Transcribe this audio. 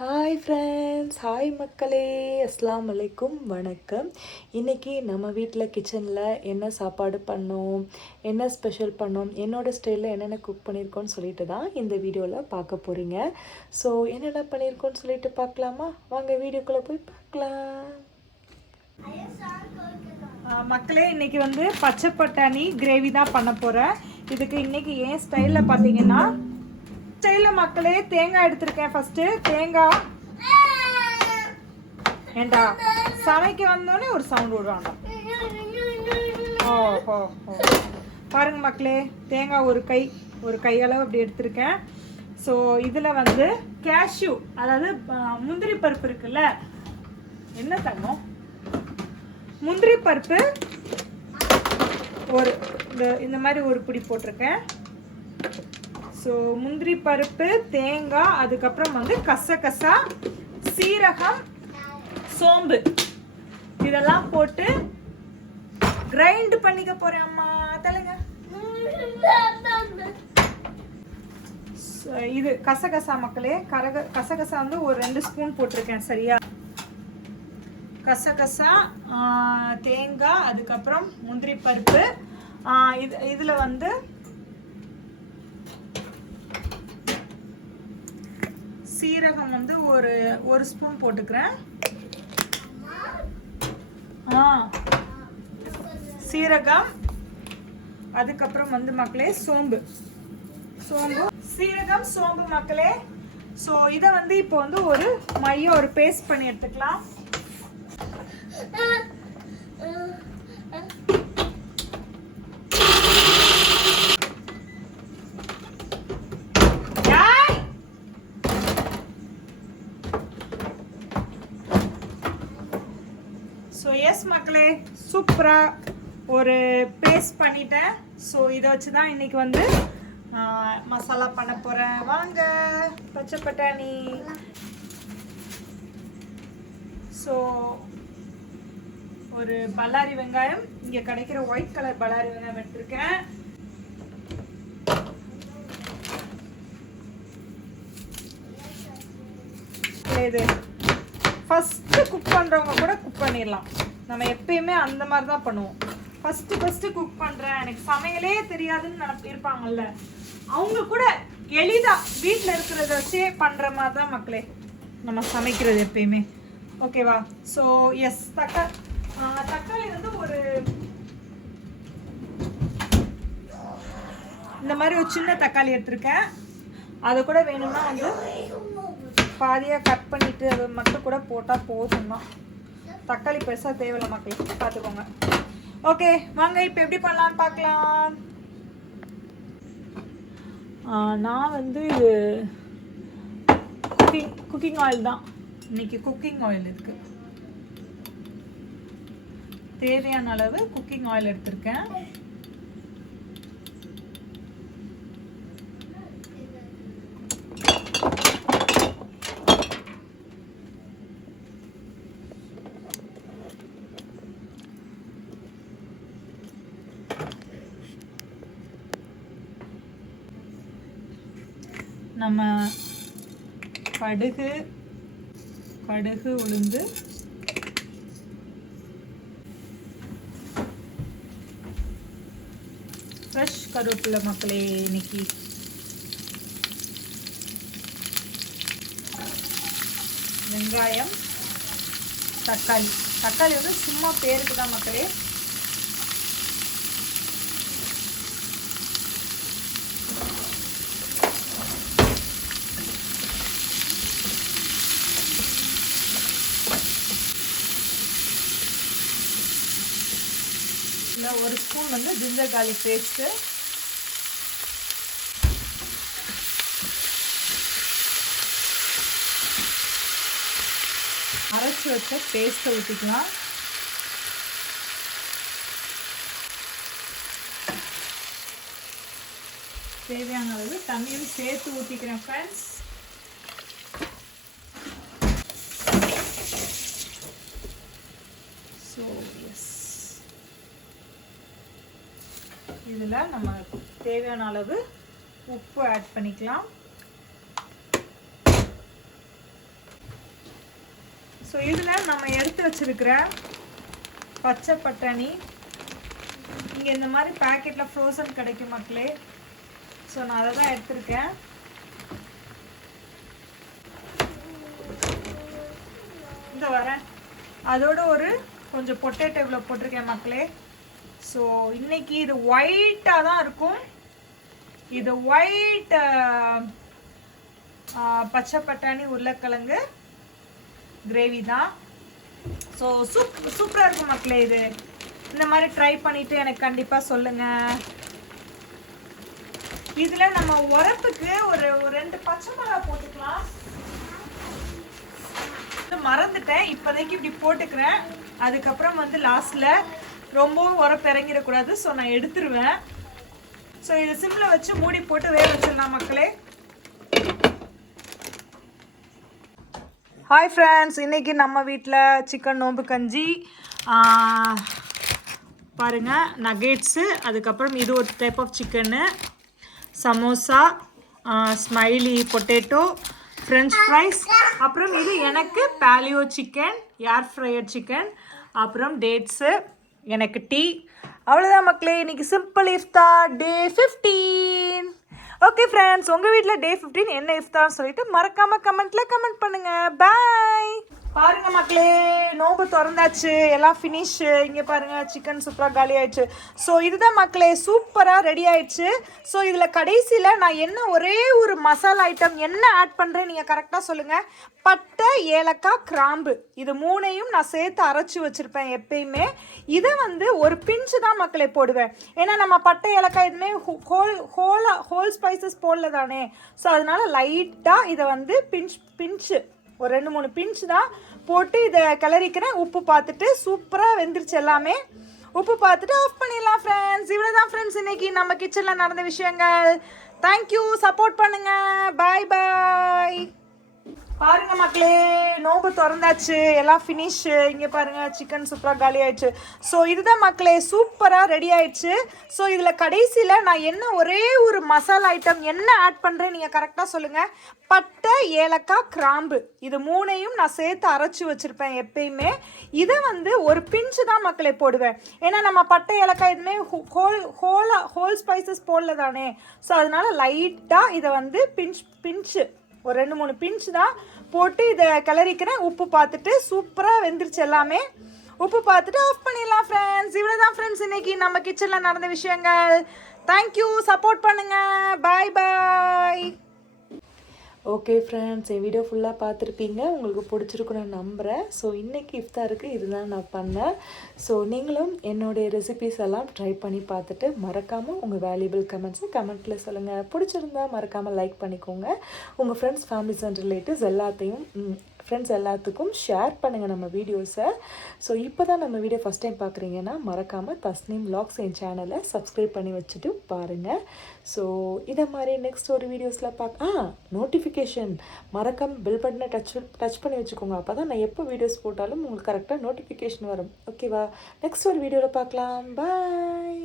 Hi friends, hi மக்களே, அஸ்ஸலாமு அலைக்கும், வணக்கம். இன்றைக்கி நம்ம வீட்டில் கிச்சனில் என்ன சாப்பாடு பண்ணோம், என்ன ஸ்பெஷல் பண்ணோம், என்னோடய ஸ்டைலில் என்னென்ன குக் பண்ணியிருக்கோன்னு சொல்லிட்டு தான் இந்த வீடியோவில் பார்க்க போகிறீங்க. ஸோ என்னென்ன பண்ணியிருக்கோன்னு சொல்லிட்டு பார்க்கலாமா? வாங்க வீடியோக்குள்ளே போய் பார்க்கலாம். மக்களே, இன்றைக்கி வந்து பச்சை பட்டாணி கிரேவி தான் பண்ண போகிறேன். இதுக்கு இன்றைக்கி ஏன் ஸ்டைலில் பார்த்தீங்கன்னா மக்களே தேங்காய் எடுத்திருக்கேன். ஃபர்ஸ்ட் தேங்காய் ஏண்டா சமைக்க வந்தோடனே ஒரு சவுண்ட் விடுறாங்க. ஓஹோ, பாருங்க மக்களே, தேங்காய் ஒரு கையளவு அப்படி எடுத்திருக்கேன். ஸோ இதில் வந்து கேஷ்யூ, அதாவது முந்திரி பருப்பு இருக்குல்ல, என்ன தங்கம், முந்திரி பருப்பு ஒரு இந்த மாதிரி ஒரு பிடி போட்டிருக்கேன். ஸோ முந்திரி பருப்பு, தேங்காய், அதுக்கப்புறம் வந்து கசகசா, சீரகம், சோம்பு இதெல்லாம் போட்டு கிரைண்ட் பண்ணிக்க போறேன். அம்மா தலைங்க, இது கசகசா மக்களே. கசகசா வந்து ஒரு 2 ஸ்பூன் போட்டிருக்கேன். சரியா, கசகசா, தேங்காய், அதுக்கப்புறம் முந்திரி பருப்பு, இதில் வந்து சீரகம் வந்து ஒரு ஸ்பூன் போட்டுக்கிறேன். சீரகம், அதுக்கப்புறம் வந்து மக்களே சோம்பு, சீரகம், சோம்பு மக்களே. ஸோ இதை வந்து இப்போ வந்து ஒரு பேஸ்ட் பண்ணி எடுத்துக்கலாம். ஸோ எஸ் மக்களே, சூப்பராக ஒரு பேஸ்ட் பண்ணிட்டேன். ஸோ இதை வச்சு தான் இன்றைக்கி வந்து மசாலா பண்ண போகிறேன். வாங்க, பச்சை பட்டாணி. ஸோ ஒரு பல்லாரி வெங்காயம், இங்கே கிடைக்கிற ஒயிட் கலர் பல்லாரி வெங்காயம் எடுத்திருக்கேன். இது ஃபஸ்ட்டு குக் பண்ணுறவங்க கூட குக் பண்ணிடலாம். நம்ம எப்பயுமே அந்த மாதிரி தான் பண்ணுவோம். ஃபஸ்ட்டு குக் பண்ணுறேன், எனக்கு சமையலே தெரியாதுன்னு இருப்பாங்கல்ல, அவங்க கூட எளிதாக வீட்டில் இருக்கிறத வச்சே பண்ணுற மாதிரி தான் மக்களே நம்ம சமைக்கிறது எப்பயுமே. ஓகேவா? ஸோ எஸ், தக்காளி வந்து இந்த மாதிரி ஒரு சின்ன தக்காளி எடுத்திருக்கேன். அது கூட வேணும்னா வந்து பாதியாக கட் பண்ணிவிட்டு அது மட்டும் கூட போட்டால் போதும் தான். தக்காளி பெருசாக தேவையில்லை மக்களே, பார்த்துக்கோங்க. ஓகே வாங்க, இப்போ எப்படி பண்ணலான்னு பார்க்கலாம். நான் வந்து குக்கிங் ஆயில் தான் இன்னைக்கு. குக்கிங் ஆயில் இருக்குது, தேவையான அளவு குக்கிங் ஆயில் எடுத்திருக்கேன். நம்ம கடுகு, உளுந்து, ஃப்ரெஷ் கருவேப்பிலை மக்களே இன்னைக்கு. வெங்காயம், தக்காளி வந்து சும்மா பேருக்கு தான் மக்களே. ஒரு ஸ்பூன் வந்து ஜிஞ்சர் கார்லிக் பேஸ்ட்டு, அரைச்சி வச்ச பேஸ்ட்டை ஊற்றிக்கலாம். தேவையான அளவு தண்ணியும் சேர்த்து ஊற்றிக்கிறேன் ஃப்ரெண்ட்ஸ். ஸோ எஸ், இதில் நம்ம தேவையான அளவு உப்பு ஆட் பண்ணிக்கலாம். ஸோ இதில் நம்ம எடுத்து வச்சிருக்கிற பச்சை பட்டாணி இங்கே இந்த மாதிரி பேக்கெட்டில் ஃப்ரோசன் கிடைக்கும் மக்களே. ஸோ நான் அதை தான் எடுத்திருக்கேன். இந்த வரேன் அதோட ஒரு கொஞ்சம் பொட்டேட்டோ இவ்வளோ போட்டிருக்கேன் மக்களே. ஸோ இன்னைக்கு இது ஒயிட்டாக தான் இருக்கும். இது ஒயிட் பச்சை பட்டாணி உருளைக்கிழங்கு கிரேவி தான். ஸோ சூப்பராக இருக்கும் மக்களே. இது இந்த மாதிரி ட்ரை பண்ணிவிட்டு எனக்கு கண்டிப்பாக சொல்லுங்கள். இதில் நம்ம உரப்புக்கு ஒரு 2 பச்சை மிளகா போட்டுக்கலாம். மறந்துட்டேன், இப்போதைக்கு இப்படி போட்டுக்கிறேன். அதுக்கப்புறம் வந்து லாஸ்ட்டில் ரொம்பவும் உரப்பு இறங்கிடக்கூடாது. ஸோ நான் எடுத்துருவேன். ஸோ இதை சிம்மில் வச்சு மூடி போட்டு வேக வச்சிடலாம் மக்களே. ஹாய் ஃப்ரெண்ட்ஸ், இன்றைக்கி நம்ம வீட்டில் சிக்கன் நோம்பு கஞ்சி பாருங்கள், நகேட்ஸு, அதுக்கப்புறம் இது ஒரு type of chicken, samosa, smiley potato, french fries, அப்புறம் இது எனக்கு paleo chicken, air fryer chicken, அப்புறம் டேட்ஸு, எனக்கு டீ. அவ்வளோதான் மக்களே, இன்றைக்கி சிம்பிள் இஃப்தார் டே 15. ஓகே ஃப்ரெண்ட்ஸ், உங்கள் வீட்டில் டே 15 என்ன இஃப்தார்னு சொல்லிட்டு மறக்காமல் கமெண்ட் பண்ணுங்கள். பாய். பாருங்கள் மக்களே, நோம்பு திறந்தாச்சு, எல்லாம் ஃபினிஷ். இங்கே பாருங்கள், சிக்கன் சூப்பராக காலி ஆயிடுச்சு. ஸோ இதுதான் மக்களே, சூப்பராக ரெடி ஆயிடுச்சு. ஸோ இதில் கடைசியில் நான் என்ன ஒரே ஒரு மசாலா ஐட்டம் என்ன ஆட் பண்ணுறேன் நீங்கள் கரெக்டாக சொல்லுங்கள். பட்டை, ஏலக்காய், கிராம்பு, இது 3ஐயும் நான் சேர்த்து அரைச்சி வச்சுருப்பேன் எப்பயுமே. இதை வந்து ஒரு பிஞ்சு தான் மக்களே போடுவேன். ஏன்னா நம்ம பட்டை, ஏலக்காய் எதுவுமே ஹோல் ஸ்பைசஸ் போடல தானே. ஸோ அதனால லைட்டாக இதை வந்து பிஞ்சு ஒரு 2-3 பிஞ்சு தான் போட்டு இதை கிளறிக்கிறேன். உப்பு பார்த்துட்டு சூப்பராக வெந்துருச்சு எல்லாமே. உப்பு பார்த்துட்டு ஆஃப் பண்ணிடலாம் ஃப்ரெண்ட்ஸ். இவ்வளோ தான் ஃப்ரெண்ட்ஸ் இன்றைக்கி நம்ம கிச்சனில் நடந்த விஷயங்கள். தேங்க்யூ, சப்போர்ட் பண்ணுங்கள். பாய் பாய். பாருங்க மக்களே, நோம்பு திறந்தாச்சு, எல்லாம் ஃபினிஷ். இங்கே பாருங்கள், சிக்கன் சூப்பராக காலி ஆயிடுச்சு. ஸோ இதுதான் மக்களே, சூப்பராக ரெடி ஆயிடுச்சு. ஸோ இதில் கடைசியில் நான் என்ன ஒரே ஒரு மசாலா ஐட்டம் என்ன ஆட் பண்ணுறேன் நீங்கள் கரெக்டாக சொல்லுங்கள். பட்டை, ஏலக்காய், கிராம்பு, இது 3ஐயும் நான் சேர்த்து அரைச்சி வச்சுருப்பேன் எப்பயுமே. இதை வந்து ஒரு பிஞ்சு தான் மக்களே போடுவேன். ஏன்னா நம்ம பட்டை, ஏலக்காய் எதுவுமே ஹோல் ஸ்பைசஸ் போடல தானே. ஸோ அதனால லைட்டாக இதை வந்து பிஞ்சு ஒரு 2-3 பிஞ்சு தான் போட்டு இதை கிளறிக்கிறேன். உப்பு பார்த்துட்டு சூப்பராக வெந்துருச்சு எல்லாமே. உப்பு பார்த்துட்டு ஆஃப் பண்ணிடலாம் ஃப்ரெண்ட்ஸ். இவ்வளோ தான் ஃப்ரெண்ட்ஸ் இன்றைக்கி நம்ம கிச்சனில் நடந்த விஷயங்கள். தேங்க்யூ, சப்போர்ட் பண்ணுங்கள். பாய் பாய். ஓகே ஃப்ரெண்ட்ஸ், என் வீடியோ ஃபுல்லாக பார்த்துருப்பீங்க, உங்களுக்கு பிடிச்சிருக்குன்னு நான் நம்புகிறேன். ஸோ இன்றைக்கி இஃப்தாருக்கு இதுதான் நான் பண்ணேன். ஸோ நீங்களும் என்னுடைய ரெசிபீஸ் எல்லாம் ட்ரை பண்ணி பார்த்துட்டு மறக்காமல் உங்கள் வேல்யூபிள் கமெண்ட்ஸை கமெண்ட்டில் சொல்லுங்கள். பிடிச்சிருந்தா மறக்காமல் லைக் பண்ணிக்கோங்க. உங்கள் ஃப்ரெண்ட்ஸ், ஃபேமிலிஸ் அண்ட் ரிலேட்டிவ்ஸ் எல்லாத்துக்கும் ஷேர் பண்ணுங்கள் நம்ம வீடியோஸை. ஸோ இப்போ தான் நம்ம வீடியோ ஃபஸ்ட் டைம் பார்க்குறீங்கன்னா மறக்காமல் தஸ்னீம் வ்ளாக்ஸ் என் சேனலை சப்ஸ்கிரைப் பண்ணி வச்சுட்டு பாருங்கள். ஸோ இதை மாதிரி நெக்ஸ்ட் ஒரு வீடியோஸில் நோட்டிஃபிகேஷன் மறக்காமல் பெல் பட்டனை டச் பண்ணி வச்சுக்கோங்க. அப்போ தான் நான் எப்போ வீடியோஸ் போட்டாலும் உங்களுக்கு கரெக்டாக நோட்டிஃபிகேஷன் வரும். ஓகேவா? நெக்ஸ்ட் ஒரு வீடியோவில் பார்க்கலாம். பாய்.